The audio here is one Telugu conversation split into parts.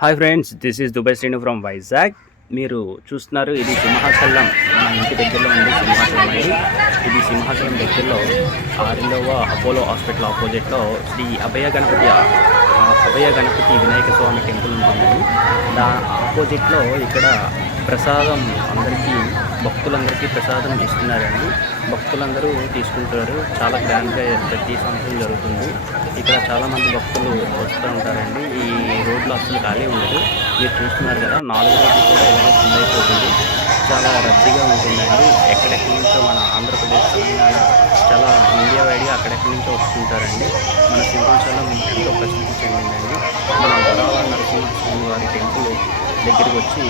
Hi friends, this is Dubai Srinu from Vizag. మీరు చూస్తున్నారు, ఇది సింహాచలం. మన ఇంటి దగ్గరలో ఉంది సింహాచలం అండి. ఇది సింహాచలం దగ్గరలో 6వ అపోలో హాస్పిటల్ ఆపోజిట్లో శ్రీ అభయ గణపతి వినాయక స్వామి టెంపుల్ ఉంటుందండి. ఆపోజిట్లో ఇక్కడ ప్రసాదం భక్తులందరికీ ప్రసాదం ఇస్తున్నారండి. భక్తులందరూ తీసుకుంటారు. చాలా గ్రాండ్గా ప్రతి సంవత్సరం జరుగుతుంది. ఇక్కడ చాలామంది భక్తులు వస్తూ ఉంటారండి. ఈ రోడ్లో అసలు ఖాళీ ఉండదు. మీరు చూస్తున్నారు కదా, 4 రోజులు కూడా ఇలాగే ఫుల్ అయిపోతుంది. చాలా రద్దీగా ఉంటుందండి. ఎక్కడెక్కడి నుంచో మన ఆంధ్రప్రదేశ్, తెలంగాణ, చాలా ఇండియా వైడ్గా అక్కడెక్కడి నుంచో వస్తుంటారండి. మన సింహాచలం ఎంతో ప్రసిద్ధి చెందిందండి. మన వరాల నరసింహస్వామి వారి టెంపుల్ దగ్గరికి వచ్చి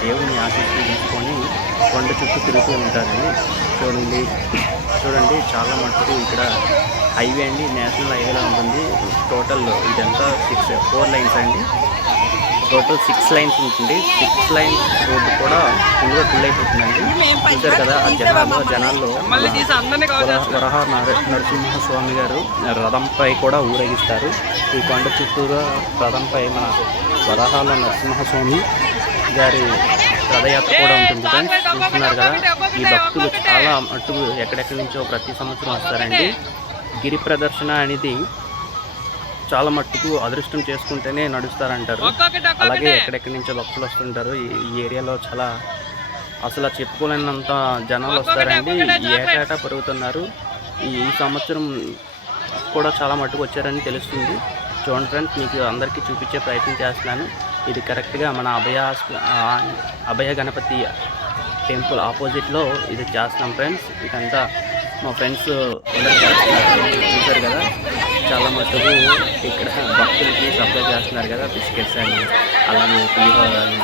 దేవుని ఆశీస్సులు తీసుకొని కొండ చుట్టూ తిరుగుతూ ఉంటారండి. చూడండి చాలా మటుకు ఇక్కడ హైవే అండి, నేషనల్ హైవేలా ఉంటుంది. టోటల్ ఇదంతా 4 లైన్స్ అండి. టోటల్ 6 లైన్స్ ఉంటుంది. 6 లైన్స్ రోడ్డు కూడా ఫుల్ అయిపోతుందండి. చూసారు కదా, ఆ జనాల్లో వరహ నరసింహస్వామి గారు రథంపై కూడా ఊరేగిస్తారు. ఈ కొండ చుట్టూగా రథంపై మన వరహాల నరసింహస్వామి గారి రథయాత్ర కూడా ఉంటుంది. ఫ్రెండ్స్ చూస్తున్నారు కదా, ఈ భక్తులు చాలా మట్టుకు ఎక్కడెక్కడి నుంచో ప్రతి సంవత్సరం వస్తారండి. గిరి ప్రదర్శన అనేది చాలా మట్టుకు అదృష్టం చేసుకుంటేనే నడుస్తారంటారు. అలాగే ఎక్కడెక్కడి నుంచో భక్తులు వస్తుంటారు. ఈ ఏరియాలో చాలా అసలు చెప్పుకోలేనంత జనాలు వస్తారండి. ఏటా పెరుగుతున్నారు. ఈ సంవత్సరం కూడా చాలా మట్టుకు వచ్చారని తెలుస్తుంది. చూడండి ఫ్రెండ్స్, మీకు అందరికీ చూపించే ప్రయత్నం చేస్తున్నాను. ఇది కరెక్ట్గా మన అభయ గణపతి టెంపుల్ ఆపోజిట్లో ఇది చేస్తున్నాం ఫ్రెండ్స్. ఇదంతా మా ఫ్రెండ్స్ చూసారు కదా, చాలా మటుకు ఇక్కడ భక్తులకి సప్లై చేస్తున్నారు కదా, బిస్కెట్స్ అని, అలాగే పులిహోర అని,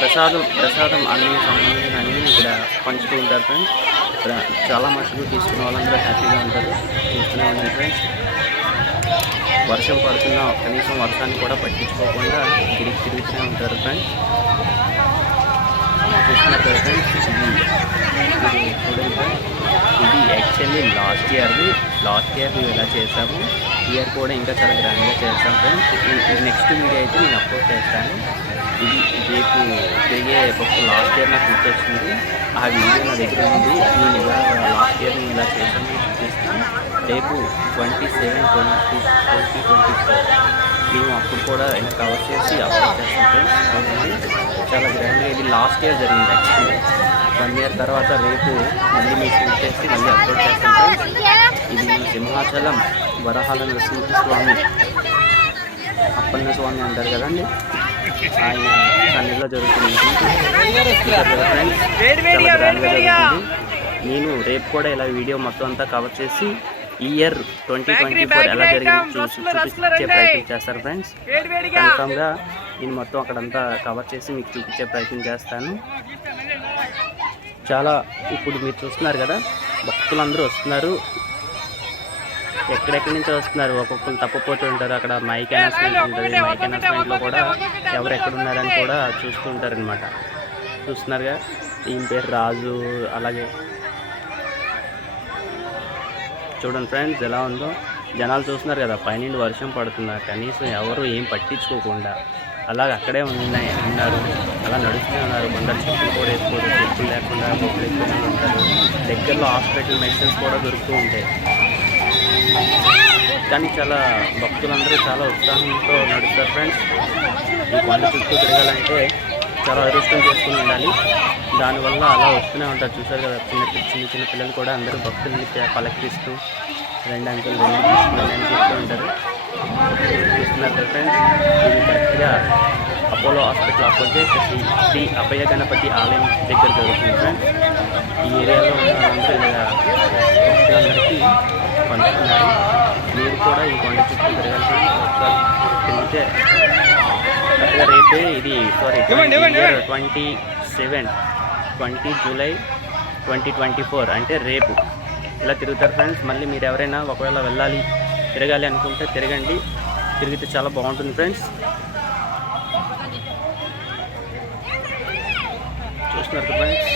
ప్రసాదం అన్ని సంబంధించిన అన్నీ ఇక్కడ పంచుతూ ఉంటారు ఫ్రెండ్స్. ఇక్కడ చాలా మటుకు తీసుకున్న వాళ్ళందరూ హ్యాపీగా ఉంటారు. చూస్తూనే ఉన్నారు ఫ్రెండ్స్. వర్షం పడుతున్నా కనీసం వర్షాన్ని కూడా పట్టించుకోకుండా తిరుగుతూనే ఉంటారు ఫ్రెండ్స్. చూస్తున్నారు కదా ఫ్రెండ్స్, ఇది చూడండి ఫ్రెండ్స్, ఇది యాక్చువల్లీ లాస్ట్ ఇయర్ మేము ఎలా చేసాము. ఇయర్ కూడా ఇంకా చాలా గ్రాండ్గా చేస్తాం ఫ్రెండ్స్. నెక్స్ట్ వీడియో అయితే నేను అప్లోడ్ చేస్తాను. ఇది రేపు తిరిగే భక్తులు లాస్ట్ ఇయర్ నాకు గుర్తొచ్చింది. ఆ వీడియో నా దగ్గర ఉంది. నేను లాస్ట్ ఇయర్ నేను ఇలా చేశాను చూపిస్తాను. రేపు 27/20/2024 మేము అప్పుడు కూడా ఇలా కవర్ చేసి అప్లోడ్ చేస్తాం ఫ్రెండ్స్. చాలా గ్రాండ్గా ఇది లాస్ట్ ఇయర్ జరిగింది. యాక్చువల్లీ 1 ఇయర్ తర్వాత రేపు మళ్ళీ మీకు షూట్ చేసి మళ్ళీ అప్లోడ్ చేస్తాం ఫ్రెండ్స్. ఇది మన సింహాచలం వరహాల నరసింహస్వామి, అప్పన్న స్వామి అంటారు కదండి, ఆయన సన్నిధిలో జరుగుతుంది ఫ్రెండ్స్. చాలా గ్రాండ్గా జరుగుతుంది. నేను రేపు కూడా ఇలా వీడియో మొత్తం అంతా కవర్ చేసి ఈ ఇయర్ 2024 ఎలా జరిగింది చూపించే ప్రయత్నం చేస్తాను ఫ్రెండ్స్. కన్ఫామ్గా నేను మొత్తం అక్కడంతా కవర్ చేసి మీకు చూపించే ప్రయత్నం చేస్తాను. చాలా ఇప్పుడు మీరు చూస్తున్నారు కదా, భక్తులందరూ వస్తున్నారు. ఎక్కడెక్కడి నుంచో వస్తున్నారు. ఒక్కొక్కరు తప్పిపోతూ ఉంటారు. అక్కడ మైక్ అనౌన్స్మెంట్ ఉంటుంది. మైక్ అనౌన్స్మెంట్లో కూడా ఎవరు ఎక్కడున్నారని కూడా చూస్తూ ఉంటారనమాట. చూస్తున్నారుగా, ఈయన పేరు రాజు. అలాగే చూడండి ఫ్రెండ్స్ ఎలా ఉందో. జనాలు చూస్తున్నారు కదా, పైనుండి వర్షం పడుతున్నారు. కనీసం ఎవరు ఏం పట్టించుకోకుండా అలాగే అక్కడే ఉన్నారు. అలా నడుస్తూనే ఉన్నారు. కొందరు చెప్పులు కూడా వేసుకోరు. చెప్పులు లేకుండా బొక్కలు వేసుకునే ఉంటారు. దగ్గరలో హాస్పిటల్ మెడిసిన్స్ కూడా దొరుకుతూ ఉంటాయి. కానీ చాలా భక్తులందరూ చాలా ఉత్సాహంతో నడుస్తారు ఫ్రెండ్స్. ఈ కొండ చుట్టూ తిరగాలంటే చాలా అదృష్టం చేసుకుని ఉండాలి. దానివల్ల అలా వస్తూనే ఉంటారు. చూసారు కదా, చిన్న పిల్లలు కూడా అందరూ భక్తుల్ని పలకరిస్తూ రెండు అంకెలు తీసుకుని చెప్తూ ఉంటారు. చూస్తున్నారు కదా ఫ్రెండ్స్, ఇది కరెక్ట్గా అపోలో హాస్పిటల్ ఆపోజిట్ శ్రీ అభయ గణపతి ఆలయం దగ్గర జరుగుతుంది ఫ్రెండ్స్. ఈ ఏరియాలో ఉన్న వాళ్ళందరూ ఇలా భక్తులందరికీ పంచుతున్నారు. మీరు కూడా ఈ కొండ చుట్టూ తిరగాల్సి ఒకసారి తిరిగితే కరెక్ట్గా రేపే ఇది 20 జూలై 2024 అంటే రేపు ఇలా తిరుగుతారు ఫ్రెండ్స్. మళ్ళీ మీరు ఎవరైనా ఒకవేళ తిరగాలి అనుకుంటే తిరిగితే చాలా బాగుంటుంది ఫ్రెండ్స్. చూస్తున్నారు ఫ్రెండ్స్.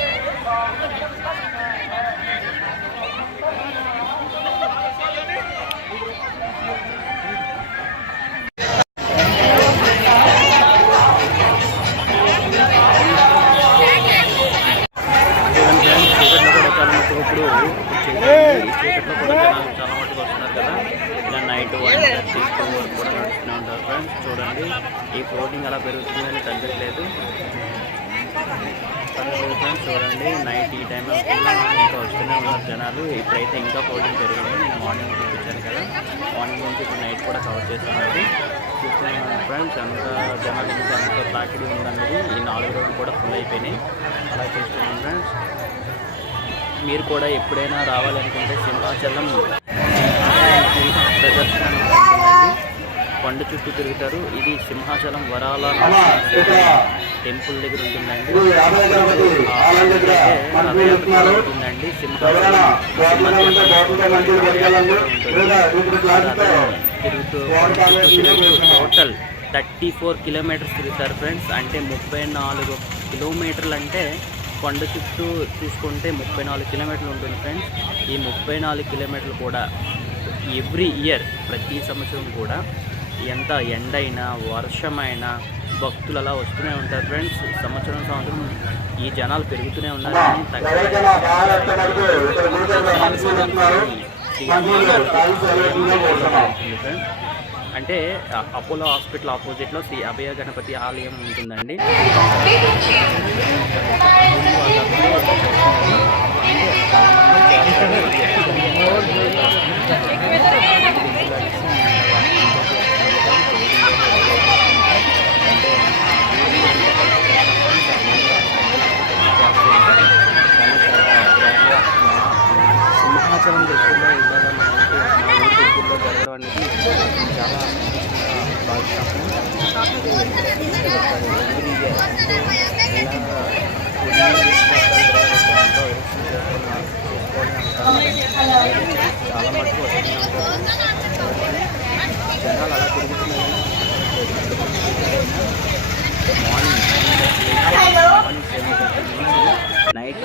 ఈ ఫ్లోటింగ్ అలా పెరుగుతుందని తగ్గట్లేదు ఫ్రెండ్స్. చూడండి నైట్ ఈ టైంలో ఇంకా వస్తూనే ఉన్నారు జనాలు. ఇప్పుడైతే ఇంకా ఫ్లోటింగ్ పెరిగింది. నేను మార్నింగ్ చూపించాను కదా, మార్నింగ్ నుంచి ఇప్పుడు నైట్ కూడా కవర్ చేస్తున్నది చూస్తున్నాను ఫ్రెండ్స్. అంత జనాలు ఇంకా అంత తాకిడి ఉందన్నది ఈ 4 రోజులు కూడా ఫుల్ అయిపోయినాయి. అలా చూస్తున్నాను ఫ్రెండ్స్. మీరు కూడా ఎప్పుడైనా రావాలనుకుంటే సింహాచలం ప్రదర్శన కొండ చుట్టూ తిరుగుతారు. ఇది సింహాచలం వరాల టెంపుల్ దగ్గర ఉంటుందండి. ఉంటుందండి తిరుగుతూ టోటల్ 34 కిలోమీటర్స్ తిరుగుతారు ఫ్రెండ్స్. అంటే 34 కిలోమీటర్లు అంటే కొండ చుట్టూ చూసుకుంటే 34 కిలోమీటర్లు ఉంటుంది ఫ్రెండ్స్. ఈ 34 కిలోమీటర్లు కూడా ఎవ్రీ ఇయర్ ప్రతి సంవత్సరం కూడా ఎంత ఎండైనా వర్షమైనా భక్తులు అలా వస్తూనే ఉంటారు ఫ్రెండ్స్. సంవత్సరం ఈ జనాలు పెరుగుతూనే ఉన్నారు. అంటే అపోలో హాస్పిటల్ ఆపోజిట్లో శ్రీ అభయ గణపతి ఆలయం ఉంటుందండి. సింహాచలం దగ్గరలో ఇలాగా మనకి దగ్గరలో జరగడం అనేది చాలా భావిస్తాము. చాలా మటుకు వస్తూనే ఉంటారు జనాలు అలా తిరుగుతున్నారు. నైట్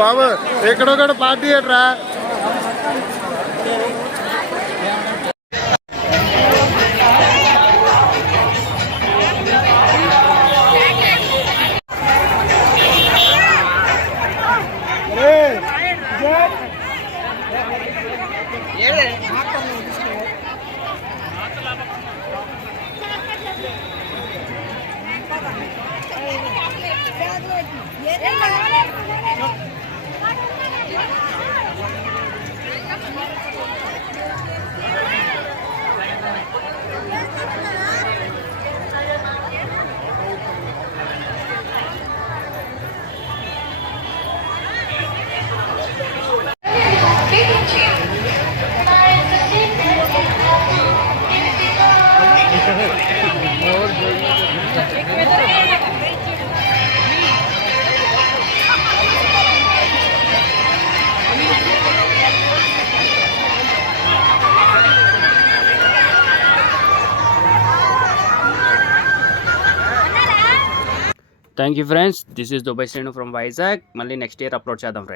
బాబు ఎక్కడొక్కడ పార్టీ అట్రా thank you friends, this is Dubai Srinu from Vizag. మళ్ళీ నెక్స్ట్ ఇయర్ అప్లోడ్ చేద్దాం ఫ్రెండ్స్.